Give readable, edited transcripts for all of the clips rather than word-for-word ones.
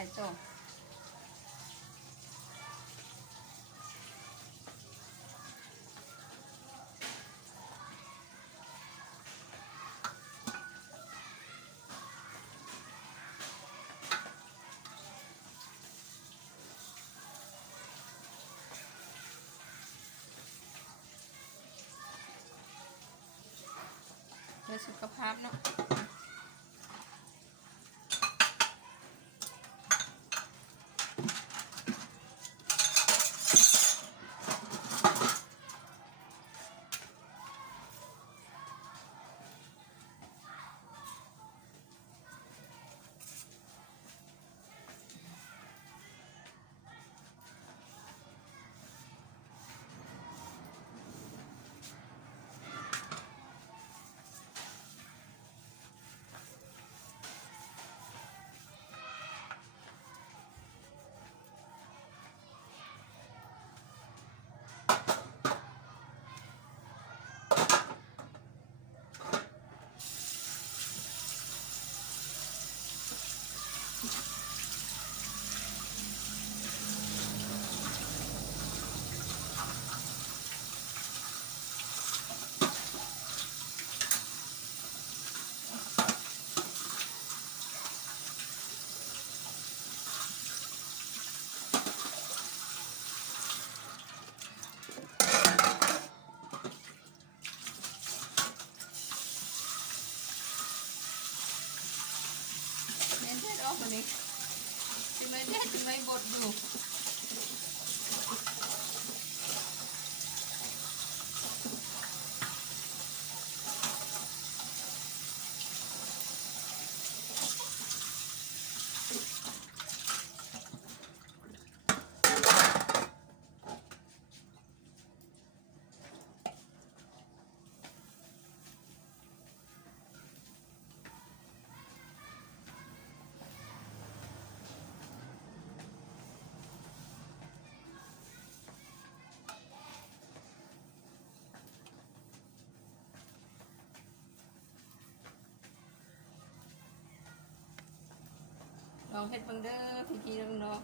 ายต่อเพื่อสุขภาพเนาะวันนี้จะไม่ได้จะไม่บดดูลองเฮ็ดเบิ่งเด้อพี่ๆน้อง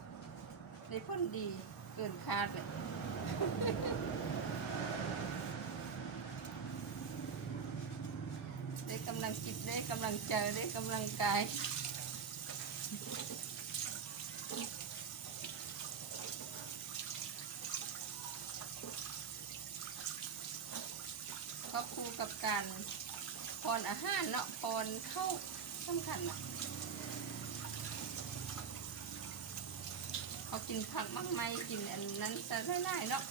ๆได้ผลดีเกินคาดเลยได้กำลังจิตได้กำลังใจได้กำลังกายก็คู่กับการป้อนอาหารเนาะป้อนเข้าสำคัญนะเขากินผักมากไหมกินอันนั้นจะได้เนาะ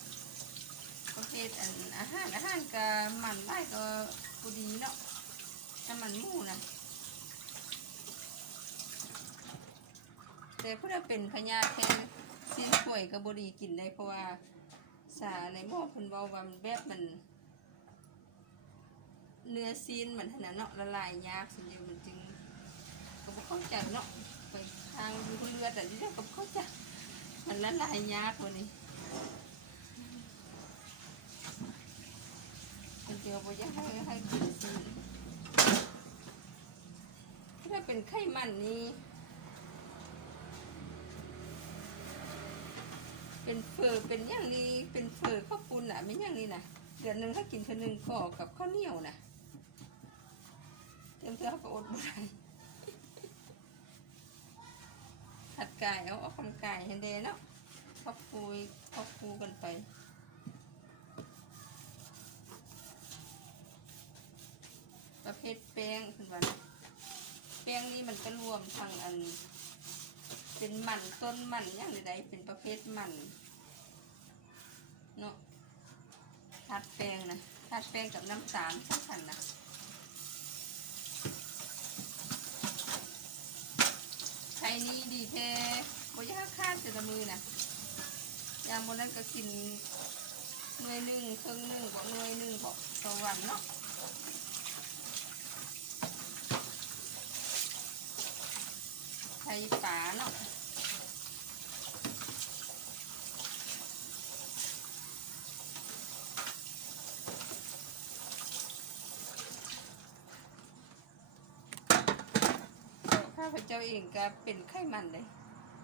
ประเภทอันอาหารก็มันได้ก็พอดีเนาะถ้ามันหมูนะแต่ผู้ใดเป็นพญาแทนซีนป่วยก็บดีกินได้เพราะว่าสาในหม้อเพิ่นเบาว่ามันแบบมันเนื้อซีนมันขนาดเนาะละลายยากส่วนใหญ่มันจึงก็บ่เข้าใจเนาะไปทางดูเลือดแต่ที่ได้ก็เข้าใจมันละลายยากกว่านี้คนเดียวบ่อยากให้กินซีนถ้าเป็นไขมันนี่เป็นเฟอเป็นอย่างนี้เป็นเฟอข้าวปุ้นอ่ะไม่อย่างนี้นะเดือนหนึ่งถ้ากินเท่านึงก็กับข้าวเหนียวนะเต็มเท่าก็อดไม่ได้ผัดไก่เอาคำไก่เห็นเดเนาะข้าวฟูกันไปประเภทแป้งคุณวันแป้งนี้มันก็รวมทั้งอันเป็นมันต้นมันอย่างใดเป็นประเภทมันเนาะทาดแป้งนะทาดแป้งกับน้ำตาลสำคัญนะไข่นี้ดีแท้บ่ยากคาดแต่ละมือนะอย่างบนนั้นก็กินหน่วยหนึ่งครึ่งหนึ่งบอกหน่วยหนึ่งบอกต่อวันเนาะไข่ปลาเนาะข้าพเจ้า เองก็เป็นไข้มันเลย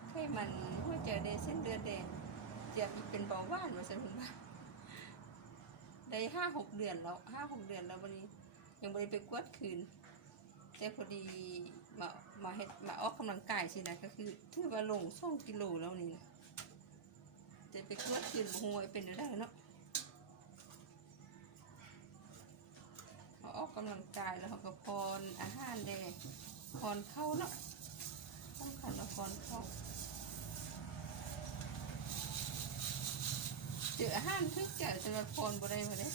ไข้มันหัวใจแดงเส้นเลือดแดงเจียมอีกเป็นเบาหวานว่าซั่นเพิ่นว่าได้5-6 เดือนแล้ว5-6 เดือนแล้ววันนี้ยังบ่ได้ไปกวดคืนแต่พอดีมาเฮ็ดมาออกกำลังกายสินะก็คือถือว่าลง2 กิโลแล้วนี่นะจะไปกวดคืนบ่ฮู้ว่าเป็นได้เนาะเขาออกกำลังกายแล้วเขาก็พรอาหารแดงพรเข้าเนาะต้องขันละพรเข้าเจออาหารทึกเจอจะมาพรบ่ได้บ่ได้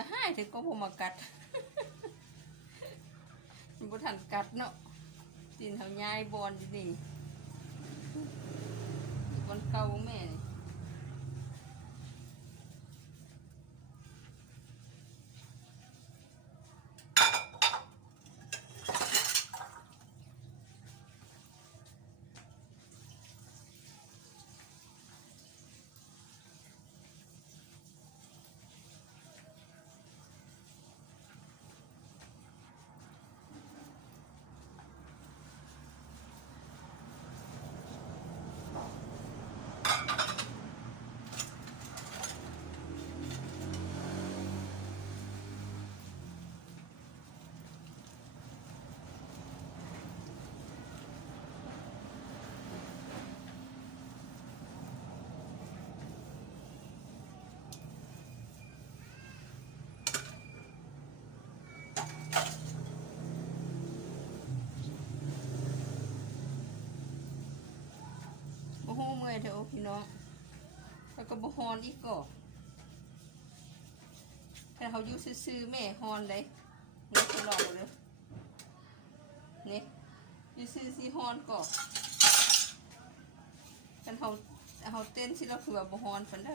ก็ให้ถึงก็บ่มากัด มันบ่ทันกัดเนาะตีนเขาย้ายบอนอยู่นี่บอนเก่าแม่นี่บ่ฮู้เมื่อยเด้อพี่น้องแล้วก็บ่ฮอนอีกก็ถ้าเขาอยู่ซื่อๆแม่ฮอนเลยนี่ทดลองเด้อนี่อยู่ซื่อสิฮอนก็กันเขาเต้นสิเราคือว่าบ่ฮอนปานใด